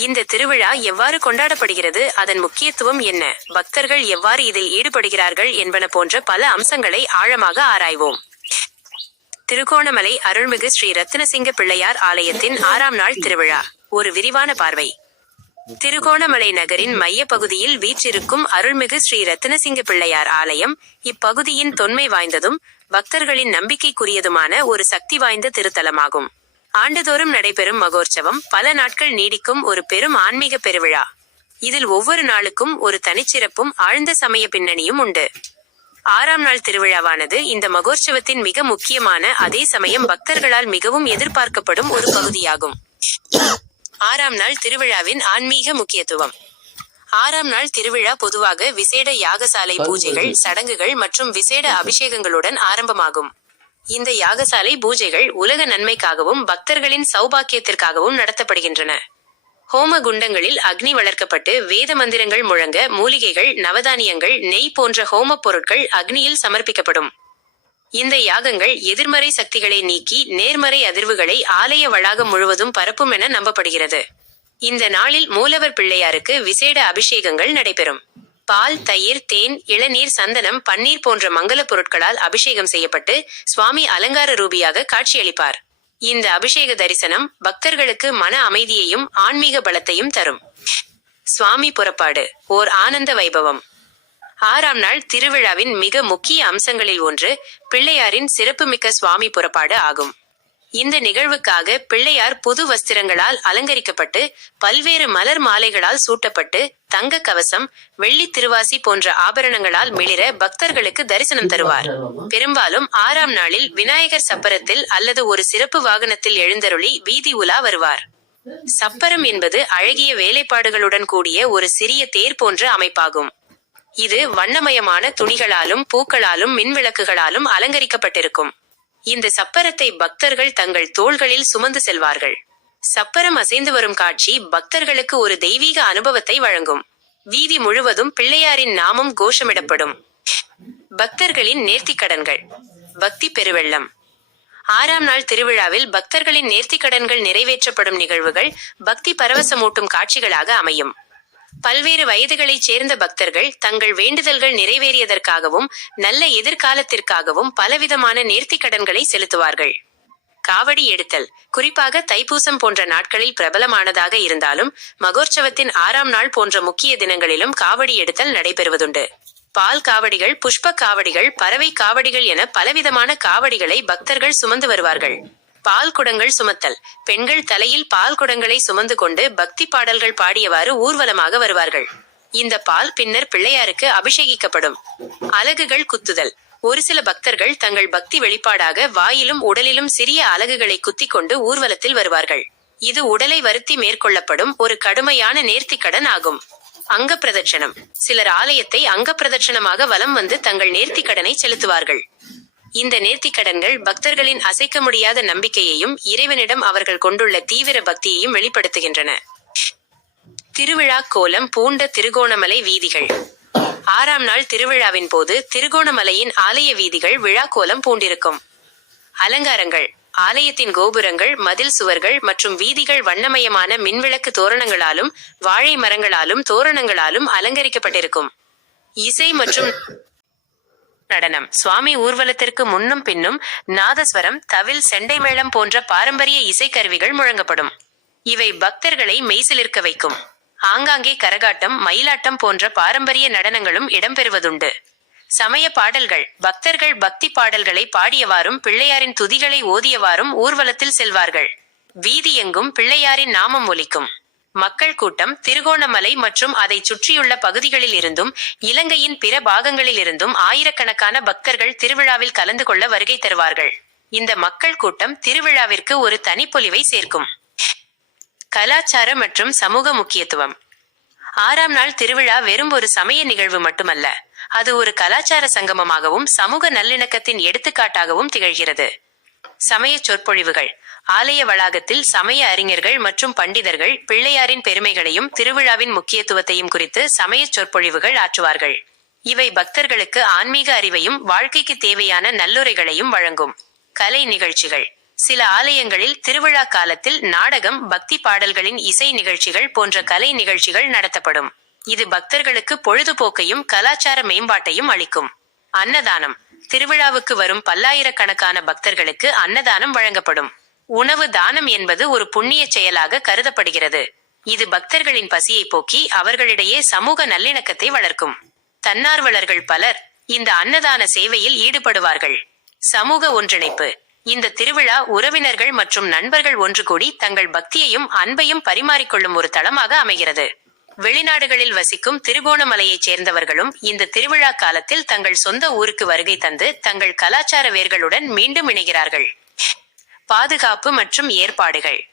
இந்த திருவிழா எவ்வாறு கொண்டாடப்படுகிறது? அதன் முக்கியத்துவம் என்ன? பக்தர்கள் எவ்வாறு இதில் ஈடுபடுகிறார்கள் என்பன போன்ற பல அம்சங்களை ஆழமாக ஆராய்வோம். திருகோணமலை அருள்மிகு ஸ்ரீ ரத்தினசிங்க பிள்ளையார் ஆலயத்தின் ஆறாம் நாள் திருவிழா. ஒரு விரிவான பார்வை. திருகோணமலை நகரின் மைய பகுதியில் வீற்றிருக்கும் அருள்மிகு ஸ்ரீ ரத்தினசிங்க பிள்ளையார் ஆலயம் இப்பகுதியின் தொன்மை வாய்ந்ததும் பக்தர்களின் நம்பிக்கைக்குரியதுமான ஒரு சக்தி வாய்ந்த திருத்தலமாகும். ஆண்டுதோறும் நடைபெறும் மகோற்சவம் பல நாட்கள் நீடிக்கும் ஒரு பெரும் ஆன்மீக பெருவிழா. இதில் ஒவ்வொரு நாளுக்கும் ஒரு தனிச்சிறப்பும் ஆழ்ந்த சமய பின்னணியும் உண்டு. ஆறாம் நாள் திருவிழாவானது இந்த மகோற்சவத்தின் மிக முக்கியமான அதே சமயம் பக்தர்களால் மிகவும் எதிர்பார்க்கப்படும் ஒரு பகுதியாகும். ஆறாம் நாள் திருவிழாவின் ஆன்மீக முக்கியத்துவம். ஆறாம் நாள் திருவிழா பொதுவாக விசேட யாகசாலை பூஜைகள் சடங்குகள் மற்றும் விசேட அபிஷேகங்களுடன் ஆரம்பமாகும். இந்த யாகசாலை பூஜைகள் உலக நன்மைக்காகவும் பக்தர்களின் சௌபாக்கியத்திற்காகவும் நடத்தப்படுகின்றன. ஹோம குண்டங்களில் அக்னி வளர்க்கப்பட்டு வேத மந்திரங்கள் முழங்க மூலிகைகள் நவதானியங்கள் நெய் போன்ற ஹோமப் பொருட்கள் அக்னியில் சமர்ப்பிக்கப்படும். இந்த யாகங்கள் எதிர்மறை சக்திகளை நீக்கி நேர்மறை அதிர்வுகளை ஆலய வளாகம் முழுவதும் பரப்பும் என நம்பப்படுகிறது. இந்த நாளில் மூலவர் பிள்ளையாருக்கு விசேட அபிஷேகங்கள் நடைபெறும். பால் தயிர் தேன் இளநீர் சந்தனம் பன்னீர் போன்ற மங்கள பொருட்களால் அபிஷேகம் செய்யப்பட்டு சுவாமி அலங்கார ரூபியாக காட்சியளிப்பார். இந்த அபிஷேக தரிசனம் பக்தர்களுக்கு மன அமைதியையும் ஆன்மீக பலத்தையும் தரும். சுவாமி புறப்பாடு ஓர் ஆனந்த வைபவம். ஆறாம் நாள் திருவிழாவின் மிக முக்கிய அம்சங்களில் ஒன்று பிள்ளையாரின் சிறப்புமிக்க சுவாமி புறப்பாடு ஆகும். இந்த நிகழ்வுக்காக பிள்ளையார் புது வஸ்திரங்களால் அலங்கரிக்கப்பட்டு பல்வேறு மலர் மாலைகளால் சூட்டப்பட்டு தங்க கவசம் வெள்ளி திருவாசி போன்ற ஆபரணங்களால் மிளிர பக்தர்களுக்கு தரிசனம் தருவார். பெரும்பாலும் ஆறாம் நாளில் விநாயகர் சப்பரத்தில் அல்லது ஒரு சிறப்பு வாகனத்தில் எழுந்தருளி வீதி உலா வருவார். சப்பரம் என்பது அழகிய வேலைப்பாடுகளுடன் கூடிய ஒரு சிறிய தேர் போன்ற அமைப்பாகும். இது வண்ணமயமான துணிகளாலும் பூக்களாலும் மின்விளக்குகளாலும் அலங்கரிக்கப்பட்டிருக்கும். இந்த சப்பரத்தை பக்தர்கள் தங்கள் தோள்களில் சுமந்து செல்வார்கள். சப்பரம் அசைந்து வரும் காட்சி பக்தர்களுக்கு ஒரு தெய்வீக அனுபவத்தை வழங்கும். வீதி முழுவதும் பிள்ளையாரின் நாமம் கோஷமிடப்படும். பக்தர்களின் நேர்த்திக்கடன்கள். பக்தி பெருவெள்ளம். ஆறாம் நாள் திருவிழாவில் பக்தர்களின் நேர்த்திக்கடன்கள் நிறைவேற்றப்படும் நிகழ்வுகள் பக்தி பரவசமூட்டும் காட்சிகளாக அமையும். பல்வேறு வயதுகளைச் சேர்ந்த பக்தர்கள் தங்கள் வேண்டுதல்கள் நிறைவேறியதற்காகவும் நல்ல எதிர்காலத்திற்காகவும் பலவிதமான நேர்த்திக்கடன்களை செலுத்துவார்கள். காவடி எடுத்தல். குறிப்பாக தைப்பூசம் போன்ற நாட்களில் பிரபலமானதாக இருந்தாலும் மகோற்சவத்தின் ஆறாம் நாள் போன்ற முக்கிய தினங்களிலும் காவடி எடுத்தல் நடைபெறுவதுண்டு. பால் காவடிகள் புஷ்ப காவடிகள் பறவை காவடிகள் என பலவிதமான காவடிகளை பக்தர்கள் சுமந்து வருவார்கள். பால் குடங்கள் சுமத்தல். பெண்கள் தலையில் பால் குடங்களை சுமந்து கொண்டு பக்தி பாடல்கள் பாடியவாறு ஊர்வலமாக வருவார்கள். இந்த பால் பின்னர் பிள்ளையாருக்கு அபிஷேகிக்கப்படும். அலகுகள் குத்துதல். ஒரு சில பக்தர்கள் தங்கள் பக்தி வெளிப்பாடாக வாயிலும் உடலிலும் சிறிய அலகுகளை குத்திக் கொண்டு ஊர்வலத்தில் வருவார்கள். இது உடலை வருத்தி மேற்கொள்ளப்படும் ஒரு கடுமையான நேர்த்திக்கடன் ஆகும். அங்க பிரதட்சணம். சிலர் ஆலயத்தை அங்க பிரதட்சணமாக வலம் வந்து தங்கள் நேர்த்திக்கடனை செலுத்துவார்கள். இந்த நேர்த்திக்கடன்கள் பக்தர்களின் அசைக்க முடியாத நம்பிக்கையையும் இறைவனிடம் அவர்கள் கொண்டுள்ள தீவிர பக்தியையும் வெளிப்படுத்துகின்றன. திருவிழா கோலம் பூண்ட திருகோணமலை வீதிகள். ஆறாம் நாள் திருவிழாவின் போது திருகோணமலையின் ஆலய வீதிகள் விழா கோலம் பூண்டிருக்கும். அலங்காரங்கள் ஆலயத்தின் கோபுரங்கள் மதில் சுவர்கள் மற்றும் வீதிகள் வண்ணமயமான மின்விளக்கு தோரணங்களாலும் வாழை மரங்களாலும் தோரணங்களாலும் அலங்கரிக்கப்பட்டிருக்கும். இசை மற்றும் நடனம் சுவாமி ஊர்வலத்திற்கு முன்னும் பின்னும் நாதஸ்வரம் தவில் செண்டை மேளம் போன்ற பாரம்பரிய இசைக்கருவிகள் முழங்கப்படும். இவை பக்தர்களை மெய்சிலிருக்க வைக்கும். ஆங்காங்கே கரகாட்டம் மயிலாட்டம் போன்ற பாரம்பரிய நடனங்களும் இடம்பெறுவதுண்டு. சமய பாடல்கள் பக்தர்கள் பக்தி பாடல்களை பாடியவாறும் பிள்ளையாரின் துதிகளை ஓதியவாறும் ஊர்வலத்தில் செல்வார்கள். வீதி எங்கும் பிள்ளையாரின் நாமம் ஒலிக்கும். மக்கள் கூட்டம் திருகோணமலை மற்றும் அதை சுற்றியுள்ள பகுதிகளில் இருந்தும் இலங்கையின் பிற பாகங்களில் இருந்தும் ஆயிரக்கணக்கான பக்தர்கள் திருவிழாவில் கலந்து கொள்ள வருகை தருவார்கள். இந்த மக்கள் கூட்டம் திருவிழாவிற்கு ஒரு தனிப்பொலிவை சேர்க்கும். கலாச்சார மற்றும் சமூக முக்கியத்துவம். ஆறாம் நாள் திருவிழா வெறும் ஒரு சமய நிகழ்வு மட்டுமல்ல அது ஒரு கலாச்சார சங்கமமாகவும் சமூக நல்லிணக்கத்தின் எடுத்துக்காட்டாகவும் திகழ்கிறது. சமய சொற்பொழிவுகள் ஆலய வளாகத்தில் சமய அறிஞர்கள் மற்றும் பண்டிதர்கள் பிள்ளையாரின் பெருமைகளையும் திருவிழாவின் முக்கியத்துவத்தையும் குறித்து சமய சொற்பொழிவுகள் ஆற்றுவார்கள். இவை பக்தர்களுக்கு ஆன்மீக அறிவையும் வாழ்க்கைக்கு தேவையான நல்லுரைகளையும் வழங்கும் கலை நிகழ்ச்சிகள். சில ஆலயங்களில் திருவிழா காலத்தில் நாடகம் பக்தி பாடல்களின் இசை நிகழ்ச்சிகள் போன்ற கலை நிகழ்ச்சிகள் நடத்தப்படும். இது பக்தர்களுக்கு பொழுதுபோக்கையும் கலாச்சார மேம்பாட்டையும் அளிக்கும். அன்னதானம். திருவிழாவுக்கு வரும் பல்லாயிரக்கணக்கான பக்தர்களுக்கு அன்னதானம் வழங்கப்படும். உணவு தானம் என்பது ஒரு புண்ணிய செயலாக கருதப்படுகிறது. இது பக்தர்களின் பசியை போக்கி அவர்களிடையே சமூக நல்லிணக்கத்தை வளர்க்கும். தன்னார்வலர்கள் பலர் இந்த அன்னதான சேவையில் ஈடுபடுவார்கள். சமூக ஒன்றிணைப்பு. இந்த திருவிழா உறவினர்கள் மற்றும் நண்பர்கள் ஒன்று கூடி தங்கள் பக்தியையும் அன்பையும் பரிமாறிக்கொள்ளும் ஒரு தளமாக அமைகிறது. வெளிநாடுகளில் வசிக்கும் திருகோணமலையைச் சேர்ந்தவர்களும் இந்த திருவிழா காலத்தில் தங்கள் சொந்த ஊருக்கு வருகை தந்து தங்கள் கலாச்சார வேர்களுடன் மீண்டும் இணைகிறார்கள். பாதுகாப்பு மற்றும் ஏற்பாடுகள்.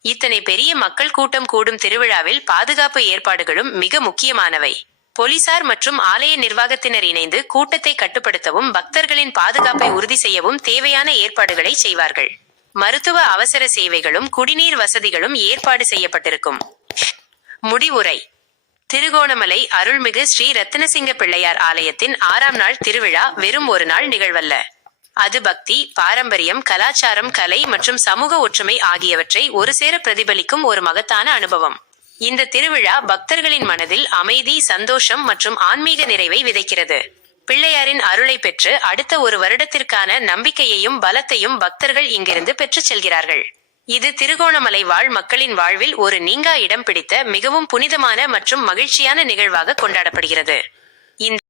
இத்தனை பெரிய மக்கள் கூட்டம் கூடும் திருவிழாவில் பாதுகாப்பு ஏற்பாடுகளும் மிக முக்கியமானவை. போலீசார் மற்றும் ஆலய நிர்வாகத்தினர் இணைந்து கூட்டத்தை கட்டுப்படுத்தவும் பக்தர்களின் பாதுகாப்பை உறுதி செய்யவும் தேவையான ஏற்பாடுகளை செய்வார்கள். மருத்துவ அவசர சேவைகளும் குடிநீர் வசதிகளும் ஏற்பாடு செய்யப்பட்டிருக்கும். முடிவுரை. திருகோணமலை அருள்மிகு ஸ்ரீ ரத்தினசிங்க பிள்ளையார் ஆலயத்தின் ஆறாம் நாள் திருவிழா வெறும் ஒரு நாள் நிகழ்வல்ல. அது பக்தி பாரம்பரியம் கலாச்சாரம் கலை மற்றும் சமூக ஒற்றுமை ஆகியவற்றை ஒரு சேர பிரதிபலிக்கும் ஒரு மகத்தான அனுபவம். இந்த திருவிழா பக்தர்களின் மனதில் அமைதி சந்தோஷம் மற்றும் ஆன்மீக நிறைவை விதைக்கிறது. பிள்ளையாரின் அருளை பெற்று அடுத்த ஒரு வருடத்திற்கான நம்பிக்கையையும் பலத்தையும் பக்தர்கள் இங்கிருந்து பெற்றுச் செல்கிறார்கள். இது திருகோணமலை வாழ் மக்களின் வாழ்வில் ஒரு நீங்கா இடம் பிடித்த மிகவும் புனிதமான மற்றும் மகிழ்ச்சியான நிகழ்வாக கொண்டாடப்படுகிறது. இந்த